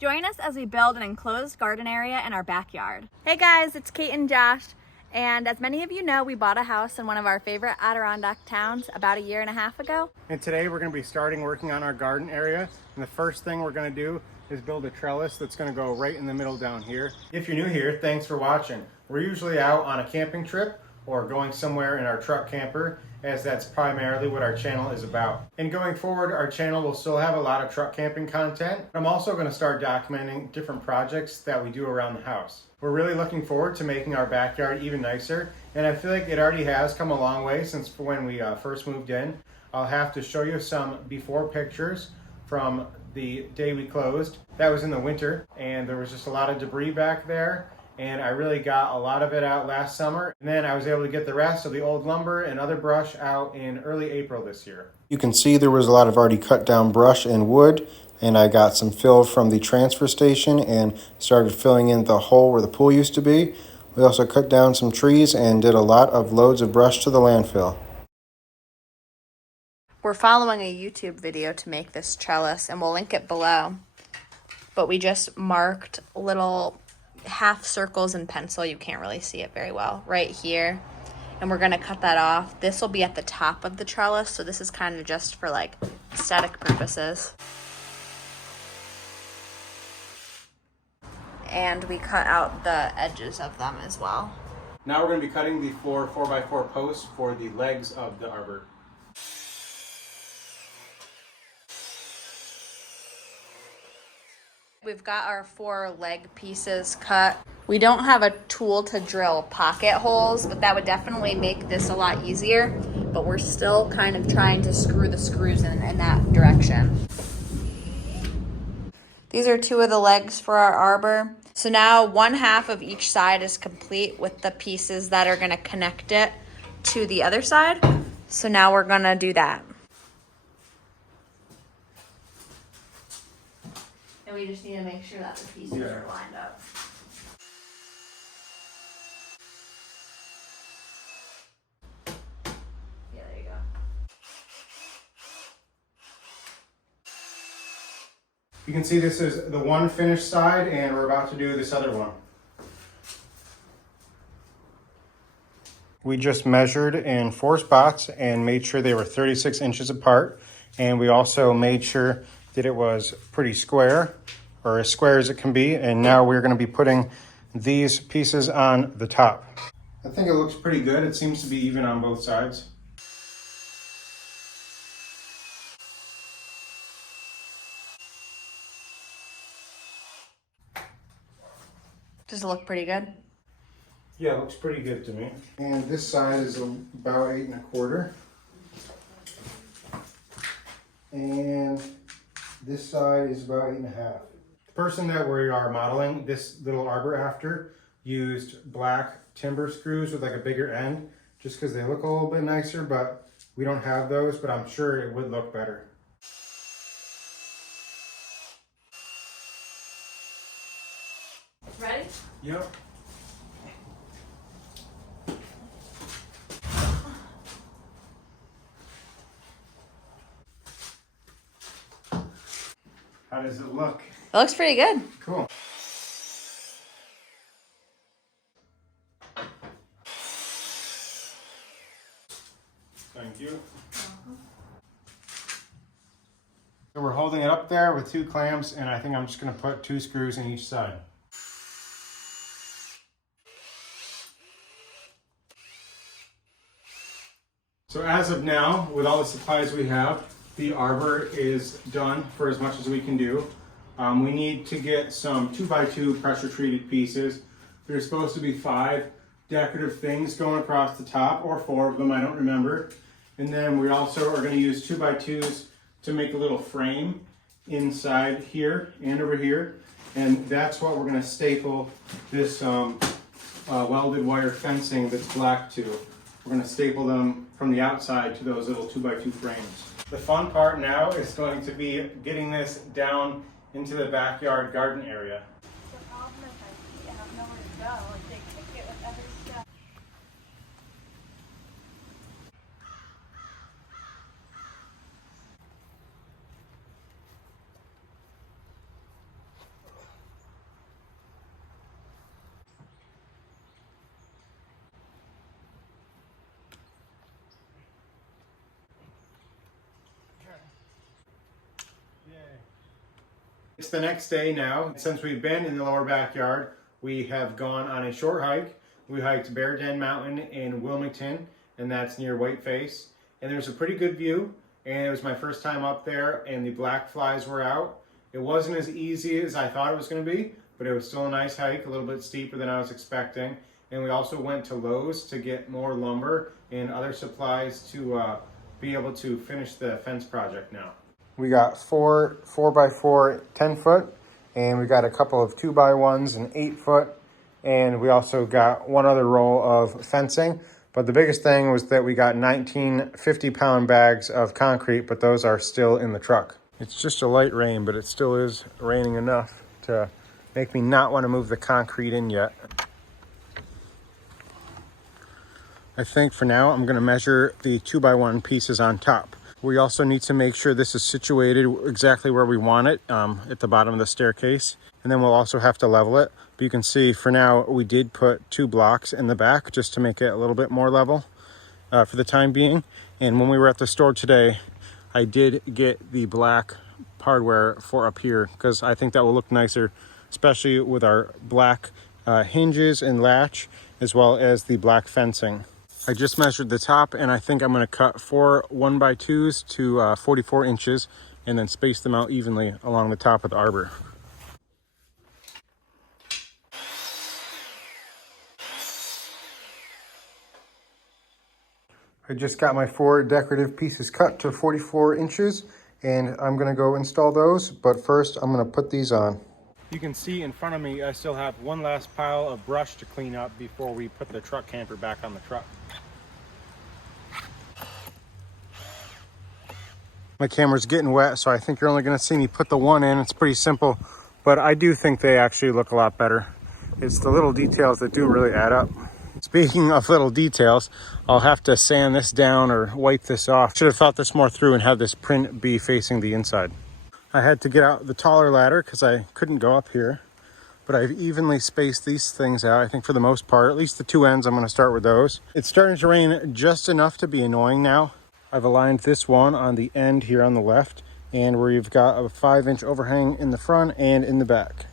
Join us as we build an enclosed garden area in our backyard. Hey guys, it's Kate and Josh, and as many of you know, we bought a house in one of our favorite Adirondack towns about a year and a half ago. And today we're going to be starting working on our garden area, and the first thing we're going to do is build a trellis that's going to go right in the middle down here. If you're new here, thanks for watching. We're usually out on a camping trip or going somewhere in our truck camper, as that's primarily what our channel is about. And going forward, our channel will still have a lot of truck camping content. I'm also going to start documenting different projects that we do around the house. We're really looking forward to making our backyard even nicer, and I feel like it already has come a long way since when we first moved in. I'll have to show you some before pictures from the day we closed. That was in the winter, and there was just a lot of debris back there, and I really got a lot of it out last summer. And then I was able to get the rest of the old lumber and other brush out in early April this year. You can see there was a lot of already cut down brush and wood, and I got some fill from the transfer station and started filling in the hole where the pool used to be. We also cut down some trees and did a lot of loads of brush to the landfill. We're following a YouTube video to make this trellis, and we'll link it below. But we just marked little half circles in pencil. You can't really see it very well right here, and we're going to cut that off. This will be at the top of the trellis, so this is kind of just for like aesthetic purposes. And we cut out the edges of them as well. Now we're going to be cutting the 4 4x4 posts for the legs of the arbor. We've got our 4 leg pieces cut. We don't have a tool to drill pocket holes, but that would definitely make this a lot easier. But we're still kind of trying to screw the screws in that direction. These are 2 of the legs for our arbor. So now 1/2 of each side is complete with the pieces that are going to connect it to the other side. So now we're going to do that. And we just need to make sure that the pieces are lined up. Yeah, there you go. You can see this is the one finished side, and we're about to do this other one. We just measured in 4 spots and made sure they were 36 inches apart. And we also made sure that it was pretty square, or as square as it can be. And now we're going to be putting these pieces on the top. I think it looks pretty good. It seems to be even on both sides. Does it look pretty good? Yeah, it looks pretty good to me. And this side is about 8 1/4. And this side is about 8 1/2. The person that we are modeling this little arbor after used black timber screws with like a bigger end, just because they look a little bit nicer, but we don't have those, but I'm sure it would look better. Ready? Yep. How does it look? It looks pretty good. Cool. Thank you. So we're holding it up there with 2 clamps, and I think I'm just going to put 2 screws in each side. So as of now, with all the supplies we have, the arbor is done for as much as we can do. We need to get some 2x2 pressure treated pieces. There's supposed to be 5 decorative things going across the top, or 4 of them, I don't remember. And then we also are going to use 2x2s to make a little frame inside here and over here. And that's what we're going to staple this welded wire fencing that's black to. We're going to staple them from the outside to those little 2x2 frames. The fun part now is going to be getting this down into the backyard garden area. The problem is I don't know where to go. Like, they kick it with other stuff. It's the next day now. Since we've been in the lower backyard, we have gone on a short hike. We hiked Bear Den Mountain in Wilmington, and that's near Whiteface. And there's a pretty good view, and it was my first time up there, and the black flies were out. It wasn't as easy as I thought it was going to be, but it was still a nice hike, a little bit steeper than I was expecting. And we also went to Lowe's to get more lumber and other supplies to be able to finish the fence project now. We got four 4x4 10-foot, and we got a couple of 2x1s and 8-foot, and we also got one other roll of fencing. But the biggest thing was that we got 19 50-pound bags of concrete, but those are still in the truck. It's just a light rain, but it still is raining enough to make me not want to move the concrete in yet. I think for now I'm going to measure the 2x1 pieces on top. We also need to make sure this is situated exactly where we want it, at the bottom of the staircase. And then we'll also have to level it. But you can see for now we did put 2 blocks in the back just to make it a little bit more level for the time being. And when we were at the store today, I did get the black hardware for up here because I think that will look nicer, especially with our black hinges and latch, as well as the black fencing. I just measured the top, and I think I'm going to cut 4 1x2s to 44 inches and then space them out evenly along the top of the arbor. I just got my 4 decorative pieces cut to 44 inches, and I'm going to go install those, but first I'm going to put these on. You can see in front of me I still have one last pile of brush to clean up before we put the truck camper back on the truck. My camera's getting wet, so I think you're only going to see me put the one in. It's pretty simple, but I do think they actually look a lot better. It's the little details that do really add up. Speaking of little details, I'll have to sand this down or wipe this off. Should have thought this more through and have this print be facing the inside. I had to get out the taller ladder because I couldn't go up here, but I've evenly spaced these things out, I think for the most part. At least the 2 ends, I'm going to start with those. It's starting to rain just enough to be annoying now. I've aligned this one on the end here on the left, and where you've got a 5-inch overhang in the front and in the back.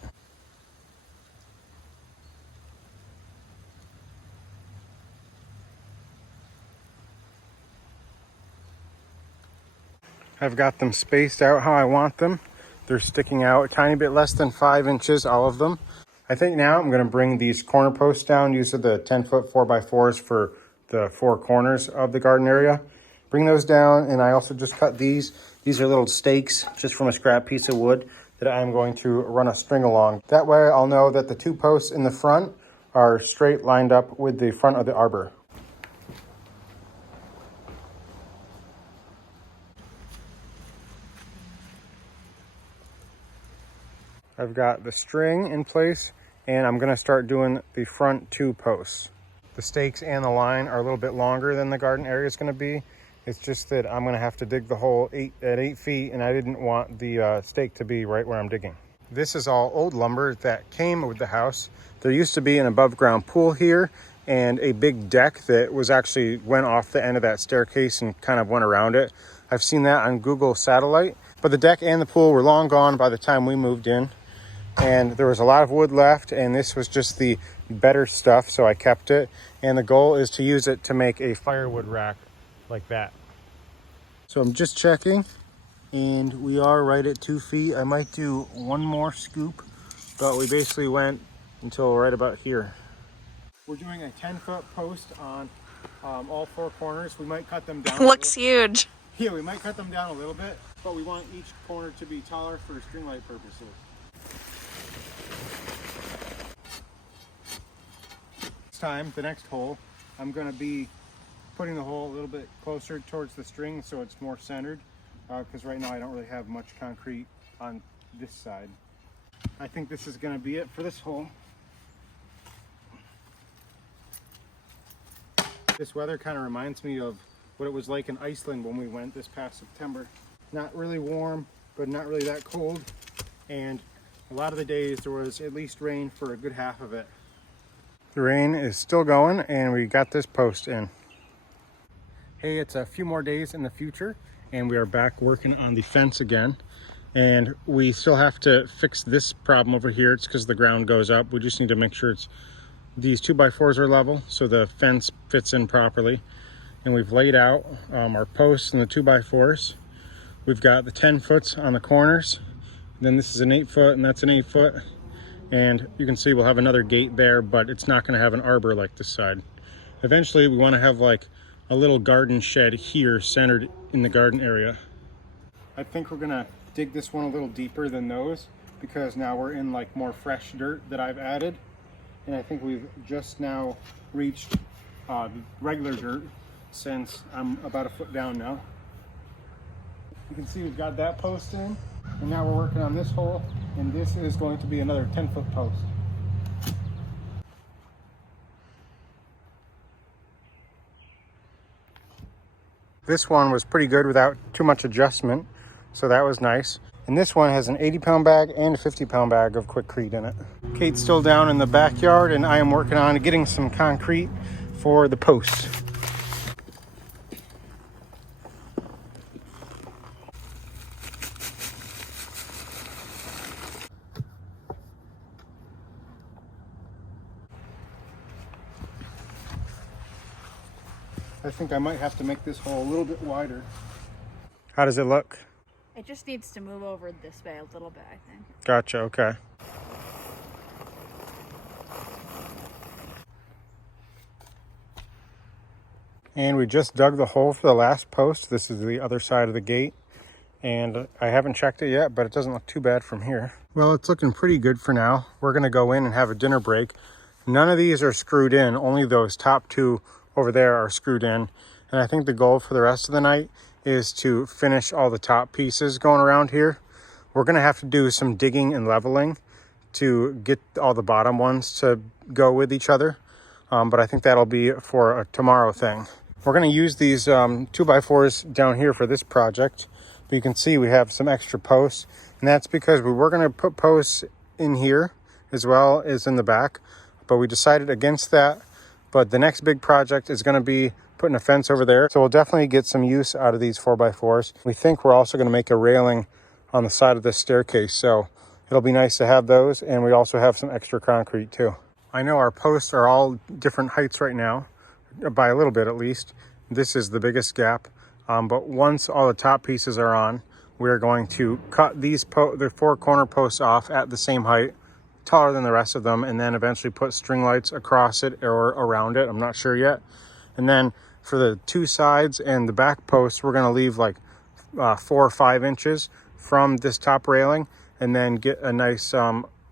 I've got them spaced out how I want them. They're sticking out a tiny bit less than 5 inches, all of them. I think now I'm going to bring these corner posts down. Use the 10-foot 4x4s for the 4 corners of the garden area. Bring those down, and I also just cut these. These are little stakes just from a scrap piece of wood that I'm going to run a string along. That way I'll know that the 2 posts in the front are straight lined up with the front of the arbor. I've got the string in place, and I'm going to start doing the front 2 posts. The stakes and the line are a little bit longer than the garden area is going to be. It's just that I'm going to have to dig the hole at 8 feet, and I didn't want the stake to be right where I'm digging. This is all old lumber that came with the house. There used to be an above ground pool here and a big deck that was actually went off the end of that staircase and kind of went around it. I've seen that on Google Satellite, but the deck and the pool were long gone by the time we moved in. And there was a lot of wood left, and this was just the better stuff, so I kept it. And the goal is to use it to make a firewood rack like that. So I'm just checking, and we are right at 2 feet. I might do one more scoop, but we basically went until right about here. We're doing a 10-foot post on all 4 corners. We might cut them down. Looks huge. Yeah, we might cut them down a little bit, but we want each corner to be taller for string light purposes. This time, the next hole, I'm going to be putting the hole a little bit closer towards the string so it's more centered, because right now I don't really have much concrete on this side. I think this is going to be it for this hole. This weather kind of reminds me of what it was like in Iceland when we went this past September. Not really warm, but not really that cold, and a lot of the days there was at least rain for a good half of it. The rain is still going, and we got this post in. Hey, it's a few more days in the future, and we are back working on the fence again. And we still have to fix this problem over here. It's because the ground goes up. We just need to make sure these 2x4s are level so the fence fits in properly. And we've laid out our posts and the 2x4s. We've got the 10 foot on the corners. Then this is an 8 foot and that's an 8 foot. And you can see we'll have another gate there, but it's not going to have an arbor like this side. Eventually we want to have like a little garden shed here centered in the garden area. I think we're going to dig this one a little deeper than those because now we're in like more fresh dirt that I've added. And I think we've just now reached regular dirt since I'm about a foot down now. You can see we've got that post in, and now we're working on this hole, and this is going to be another 10-foot post. This one was pretty good without too much adjustment, so that was nice. And this one has an 80-pound bag and a 50-pound bag of Quikrete in it. Kate's still down in the backyard, and I am working on getting some concrete for the posts. I think I might have to make this hole a little bit wider. How does it look? It just needs to move over this way a little bit, I think. Gotcha, okay. And we just dug the hole for the last post. This is the other side of the gate. And I haven't checked it yet, but it doesn't look too bad from here. Well, it's looking pretty good for now. We're gonna go in and have a dinner break. None of these are screwed in, only those top two over there are screwed in. And I think the goal for the rest of the night is to finish all the top pieces going around here. We're gonna have to do some digging and leveling to get all the bottom ones to go with each other. But I think that'll be for a tomorrow thing. We're gonna use these 2x4s down here for this project. But you can see we have some extra posts, and that's because we were gonna put posts in here as well as in the back, but we decided against that. But the next big project is gonna be putting a fence over there. So we'll definitely get some use out of these 4x4s. We think we're also gonna make a railing on the side of this staircase. So it'll be nice to have those. And we also have some extra concrete too. I know our posts are all different heights right now, by a little bit at least. This is the biggest gap. But once all the top pieces are on, we're going to cut these the 4 corner posts off at the same height, taller than the rest of them, and then eventually put string lights across it or around it. I'm not sure yet. And then for the 2 sides and the back posts, we're going to leave like 4 or 5 inches from this top railing, and then get a nice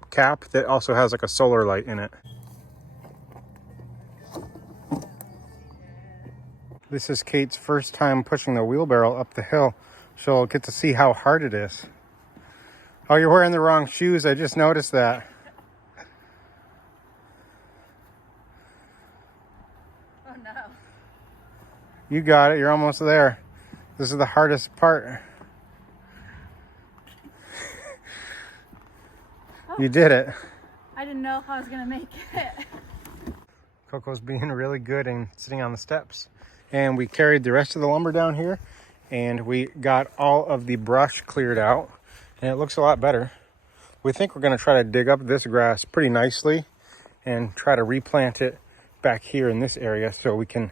cap that also has like a solar light in it. This is Kate's first time pushing the wheelbarrow up the hill. She'll get to see how hard it is. Oh, you're wearing the wrong shoes. I just noticed that. Oh no. You got it. You're almost there. This is the hardest part. Oh, you did it. I didn't know if I was gonna make it. Coco's being really good and sitting on the steps. And we carried the rest of the lumber down here, and we got all of the brush cleared out, and it looks a lot better. We think we're going to try to dig up this grass pretty nicely and try to replant it back here in this area so we can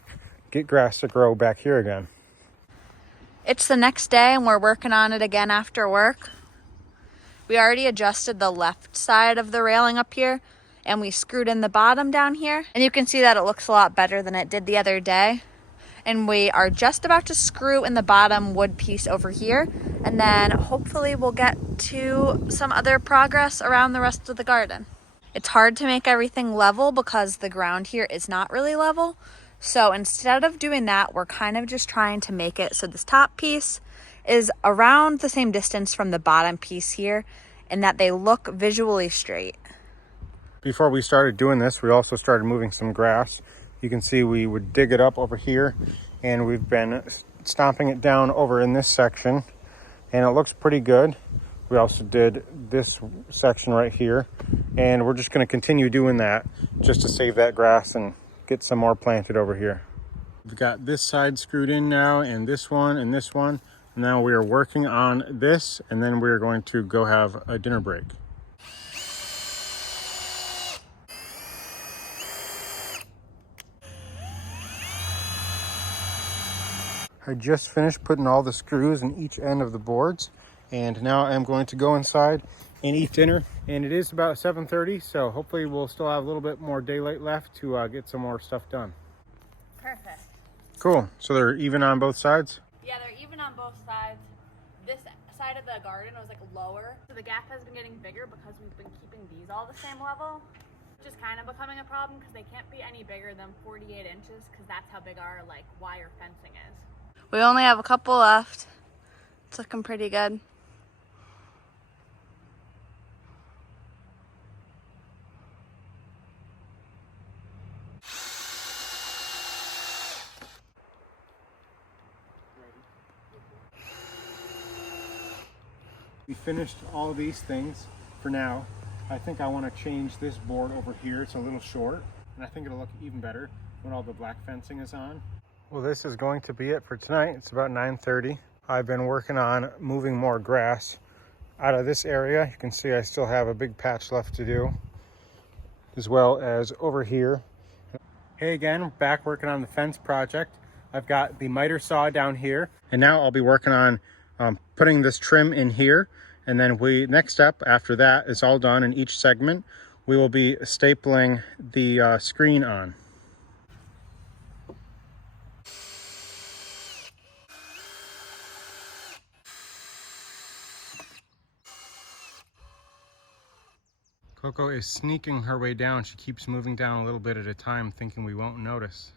get grass to grow back here again. It's the next day and we're working on it again after work. We already adjusted the left side of the railing up here, and we screwed in the bottom down here. And you can see that it looks a lot better than it did the other day. And we are just about to screw in the bottom wood piece over here, and then hopefully we'll get to some other progress around the rest of the garden. It's hard to make everything level because the ground here is not really level. So instead of doing that, we're kind of just trying to make it so this top piece is around the same distance from the bottom piece here, and that they look visually straight. Before we started doing this, we also started moving some grass. You can see we would dig it up over here, and we've been stomping it down over in this section, and it looks pretty good. We also did this section right here, and we're just going to continue doing that just to save that grass and get some more planted over here. We've got this side screwed in now, and this one, Now we are working on this, and then we're going to go have a dinner break. I just finished putting all the screws in each end of the boards, and now I'm going to go inside and eat dinner. And it is about 7:30, so hopefully we'll still have a little bit more daylight left to get some more stuff done. Perfect. Cool. So they're even on both sides? Yeah, they're even on both sides. This side of the garden was like lower, so the gap has been getting bigger because we've been keeping these all the same level, which is kind of becoming a problem because they can't be any bigger than 48 inches because that's how big our like wire fencing is. We only have a couple left. It's looking pretty good. We finished all these things for now. I think I want to change this board over here. It's a little short, and I think it'll look even better when all the black fencing is on. Well, this is going to be it for tonight. It's about 9:30. I've been working on moving more grass out of this area. You can see I still have a big patch left to do, as well as over here. Hey again, back working on the fence project. I've got the miter saw down here, and now I'll be working on putting this trim in here, and then next step after that is all done in each segment, we will be stapling the screen on. Coco is sneaking her way down. She keeps moving down a little bit at a time, thinking we won't notice.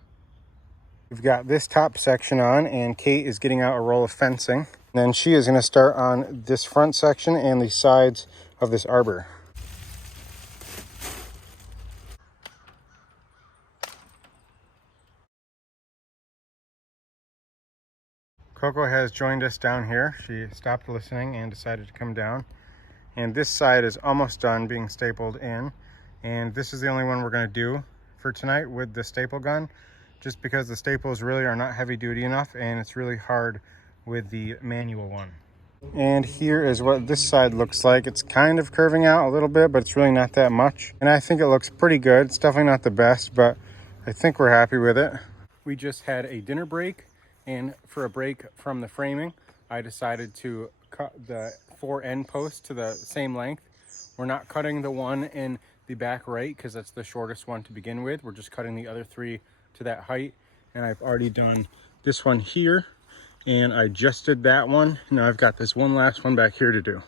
We've got this top section on, and Kate is getting out a roll of fencing. And then she is going to start on this front section and the sides of this arbor. Coco has joined us down here. She stopped listening and decided to come down. And this side is almost done being stapled in. And this is the only one we're going to do for tonight with the staple gun, just because the staples really are not heavy duty enough, and it's really hard with the manual one. And here is what this side looks like. It's kind of curving out a little bit, but it's really not that much. And I think it looks pretty good. It's definitely not the best, but I think we're happy with it. We just had a dinner break, and for a break from the framing, I decided to cut the 4 end posts to the same length. We're not cutting the one in the back right because that's the shortest one to begin with. We're just cutting the other 3 to that height, and I've already done this one here, and I just did that one. Now I've got this one last one back here to do.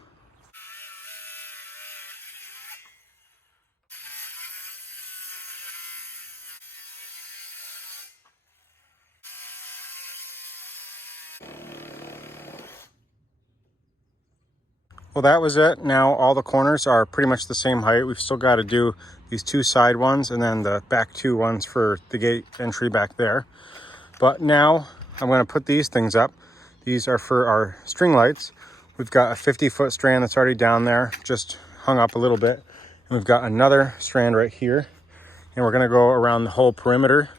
Well, that was it. Now all the corners are pretty much the same height. We've still got to do these 2 side ones and then the back 2 ones for the gate entry back there. But now I'm going to put these things up. These are for our string lights. We've got a 50-foot strand that's already down there, just hung up a little bit. And we've got another strand right here. And we're going to go around the whole perimeter.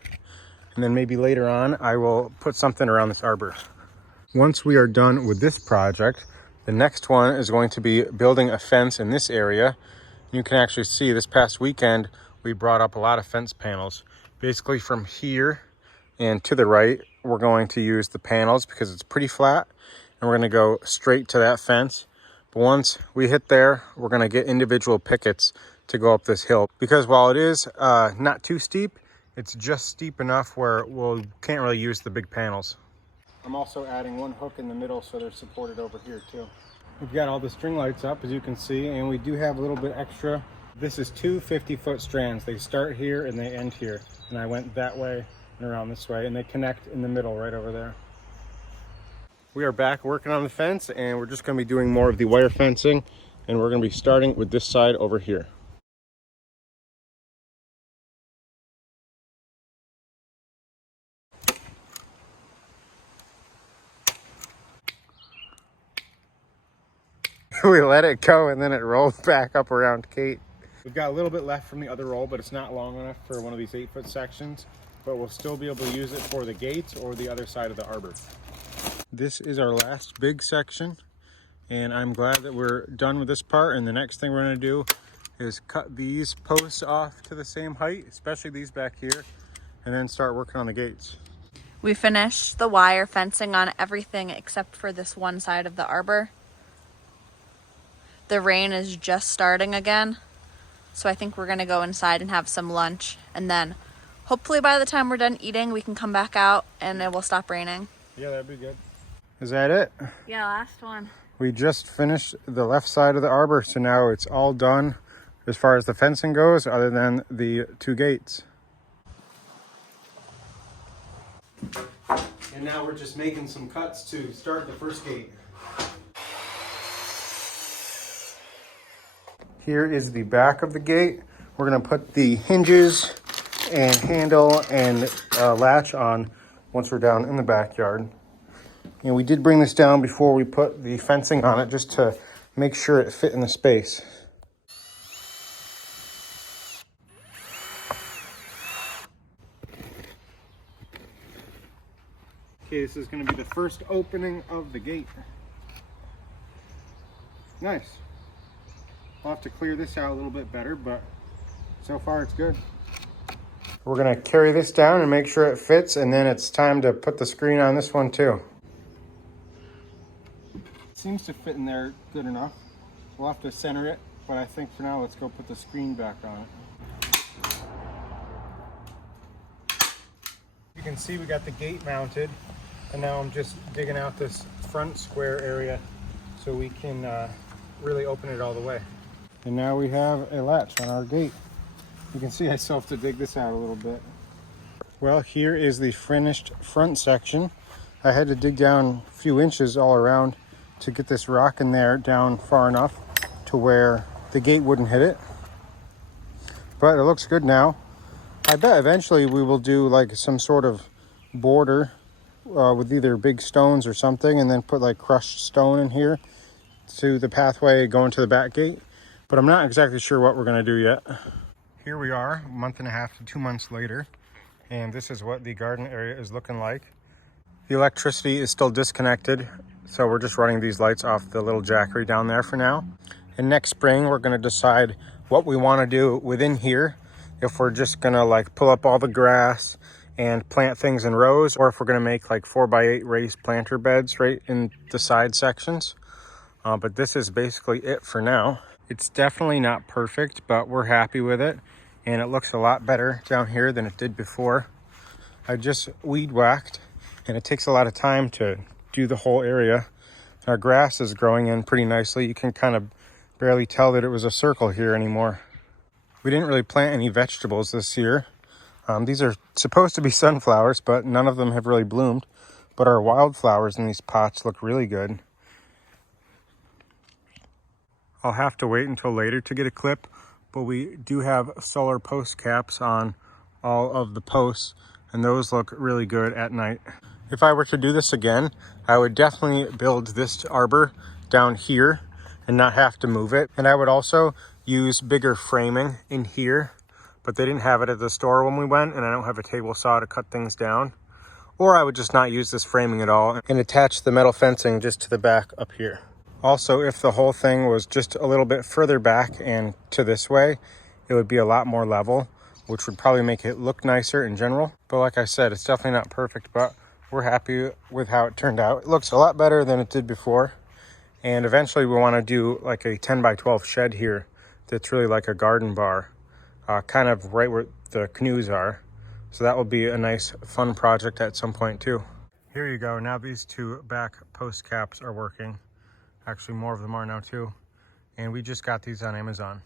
And then maybe later on, I will put something around this arbor. Once we are done with this project, the next one is going to be building a fence in this area. You can actually see this past weekend, we brought up a lot of fence panels. Basically from here and to the right, we're going to use the panels because it's pretty flat, and we're going to go straight to that fence. But once we hit there, we're going to get individual pickets to go up this hill, because while it is not too steep, it's just steep enough where we can't really use the big panels. I'm also adding 1 hook in the middle so they're supported over here too. We've got all the string lights up, as you can see, and we do have a little bit extra. This is 2 50-foot strands. They start here and they end here. And I went that way and around this way, and they connect in the middle right over there. We are back working on the fence, and we're just going to be doing more of the wire fencing, and we're going to be starting with this side over here. We let it go and then it rolled back up around Kate. We've got a little bit left from the other roll, but it's not long enough for one of these 8-foot sections, but we'll still be able to use it for the gates or the other side of the arbor. This is our last big section, and I'm glad that we're done with this part. And the next thing we're going to do is cut these posts off to the same height, especially these back here, and then start working on the gates. We finished the wire fencing on everything except for this one side of the arbor. The rain is just starting again, so I think we're gonna go inside and have some lunch, and then hopefully by the time we're done eating we can come back out and it will stop raining. Yeah, that'd be good. Is that it? Yeah, last one. We just finished the left side of the arbor, so now it's all done as far as the fencing goes, other than the 2 gates. And now we're just making some cuts to start the first gate. Here is the back of the gate. We're gonna put the hinges and handle and latch on once we're down in the backyard. And we did bring this down before we put the fencing on it, just to make sure it fit in the space. Okay, this is going to be the first opening of the gate. Nice. I'll have to clear this out a little bit better, but so far it's good. We're going to carry this down and make sure it fits, and then it's time to put the screen on this one too. It seems to fit in there good enough. We'll have to center it, but I think for now let's go put the screen back on it. You can see we got the gate mounted, and now I'm just digging out this front square area so we can really open it all the way. And now we have a latch on our gate. You can see I still have to dig this out a little bit. Well, here is the finished front section. I had to dig down a few inches all around to get this rock in there down far enough to where the gate wouldn't hit it. But it looks good now. I bet eventually we will do like some sort of border with either big stones or something, and then put like crushed stone in here to the pathway going to the back gate. But I'm not exactly sure what we're gonna do yet. Here we are, a month and a half to 2 months later, and this is what the garden area is looking like. The electricity is still disconnected, so we're just running these lights off the little jackery down there for now. And next spring, we're gonna decide what we wanna do within here. If we're just gonna like pull up all the grass and plant things in rows, or if we're gonna make like 4x8 raised planter beds right in the side sections. But this is basically it for now. It's definitely not perfect, but we're happy with it. And it looks a lot better down here than it did before. I just weed whacked, and it takes a lot of time to do the whole area. Our grass is growing in pretty nicely. You can kind of barely tell that it was a circle here anymore. We didn't really plant any vegetables this year. These are supposed to be sunflowers, but none of them have really bloomed. But our wildflowers in these pots look really good. I'll have to wait until later to get a clip, but we do have solar post caps on all of the posts, and those look really good at night. If I were to do this again, I would definitely build this arbor down here and not have to move it. And I would also use bigger framing in here, but they didn't have it at the store when we went, and I don't have a table saw to cut things down. Or I would just not use this framing at all and attach the metal fencing just to the back up here. Also, if the whole thing was just a little bit further back and to this way, it would be a lot more level, which would probably make it look nicer in general. But like I said, it's definitely not perfect, but we're happy with how it turned out. It looks a lot better than it did before. And eventually we want to do like a 10x12 shed here that's really like a garden bar, kind of right where the canoes are. So that will be a nice fun project at some point too. Here you go. Now these 2 back post caps are working. Actually, more of them are now too. And we just got these on Amazon.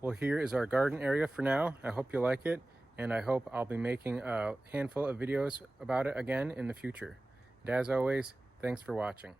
Well, here is our garden area for now. I hope you like it, and I hope I'll be making a handful of videos about it again in the future. And as always, thanks for watching.